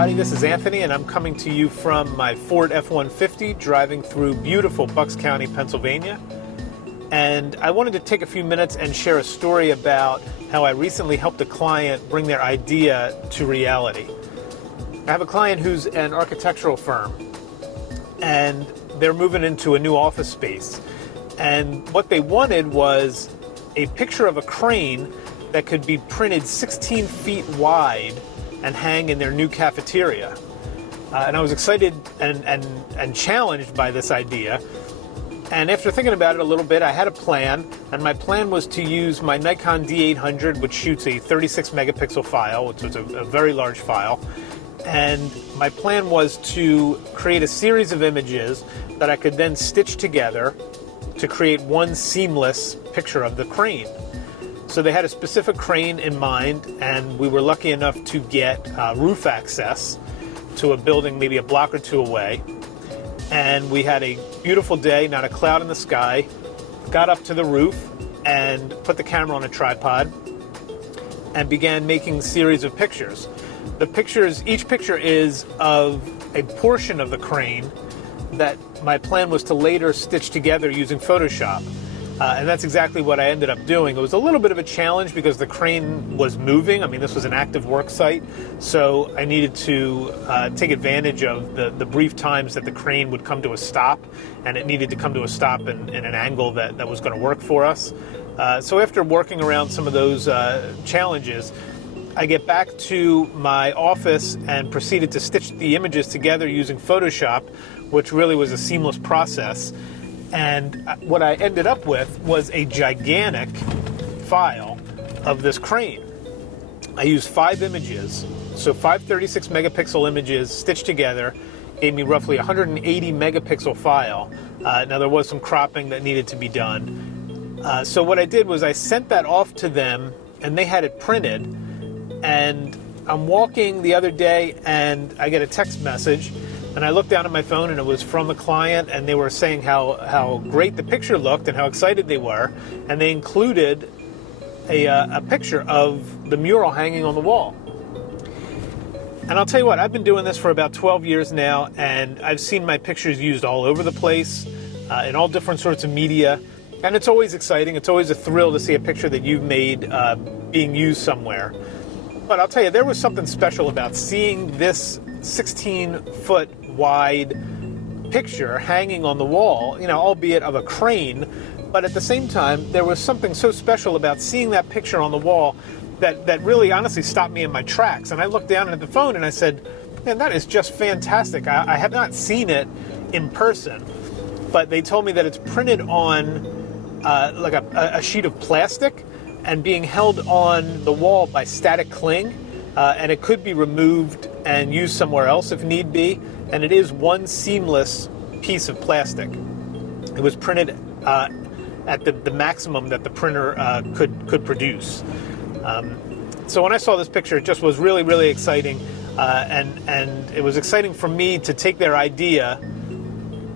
everybody. This is Anthony, and I'm coming to you from my Ford F-150 driving through beautiful Bucks County, Pennsylvania. And I wanted to take a few minutes and share a story about how I recently helped a client bring their idea to reality. I have a client who's an architectural firm, and they're moving into a new office space. And what they wanted was a picture of a crane that could be printed 16 feet wide and hang in their new cafeteria. And I was excited and challenged by this idea. And after thinking about it a little bit, I had a plan, and my plan was to use my Nikon D800, which shoots a 36 megapixel file, which was a very large file. And my plan was to create a series of images that I could then stitch together to create one seamless picture of the crane. So they had a specific crane in mind, and we were lucky enough to get roof access to a building maybe a block or two away. And we had a beautiful day, not a cloud in the sky, got up to the roof and put the camera on a tripod and began making a series of pictures. Each picture is of a portion of the crane that my plan was to later stitch together using Photoshop. And that's exactly what I ended up doing. It was a little bit of a challenge because the crane was moving. I mean, this was an active work site, so I needed to take advantage of the brief times that the crane would come to a stop, and it needed to come to a stop in an angle that was going to work for us. So after working around some of those challenges, I get back to my office and proceeded to stitch the images together using Photoshop, which really was a seamless process. And what I ended up with was a gigantic file of this crane. I used 5 images, so 5 36 megapixel images stitched together, gave me roughly 180 megapixel file. Now there was some cropping that needed to be done. So what I did was I sent that off to them, and they had it printed. And I'm walking the other day, and I get a text message. And I looked down at my phone, and it was from the client, and they were saying how great the picture looked and how excited they were. And they included a picture of the mural hanging on the wall. And I'll tell you what, I've been doing this for about 12 years now, and I've seen my pictures used all over the place, in all different sorts of media. And it's always exciting. It's always a thrill to see a picture that you've made being used somewhere. But I'll tell you, there was something special about seeing this 16-foot wide picture hanging on the wall, albeit of a crane. But at the same time, there was something so special about seeing that picture on the wall that really honestly stopped me in my tracks. And I looked down at the phone and I said, man, that is just fantastic. I have not seen it in person, but they told me that it's printed on like a sheet of plastic and being held on the wall by static cling, and it could be removed and used somewhere else if need be, and it is one seamless piece of plastic. It was printed at the maximum that the printer could produce. So when I saw this picture, it just was really, really exciting, and it was exciting for me to take their idea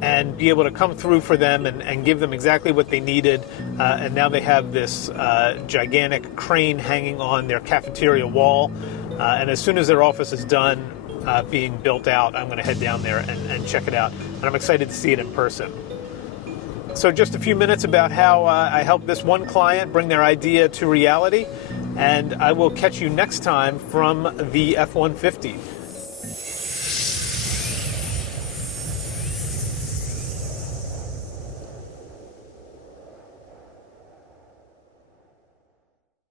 and be able to come through for them and give them exactly what they needed. And now they have this gigantic crane hanging on their cafeteria wall. And as soon as their office is done being built out, I'm going to head down there and check it out. And I'm excited to see it in person. So just a few minutes about how I helped this one client bring their idea to reality. And I will catch you next time from the F-150.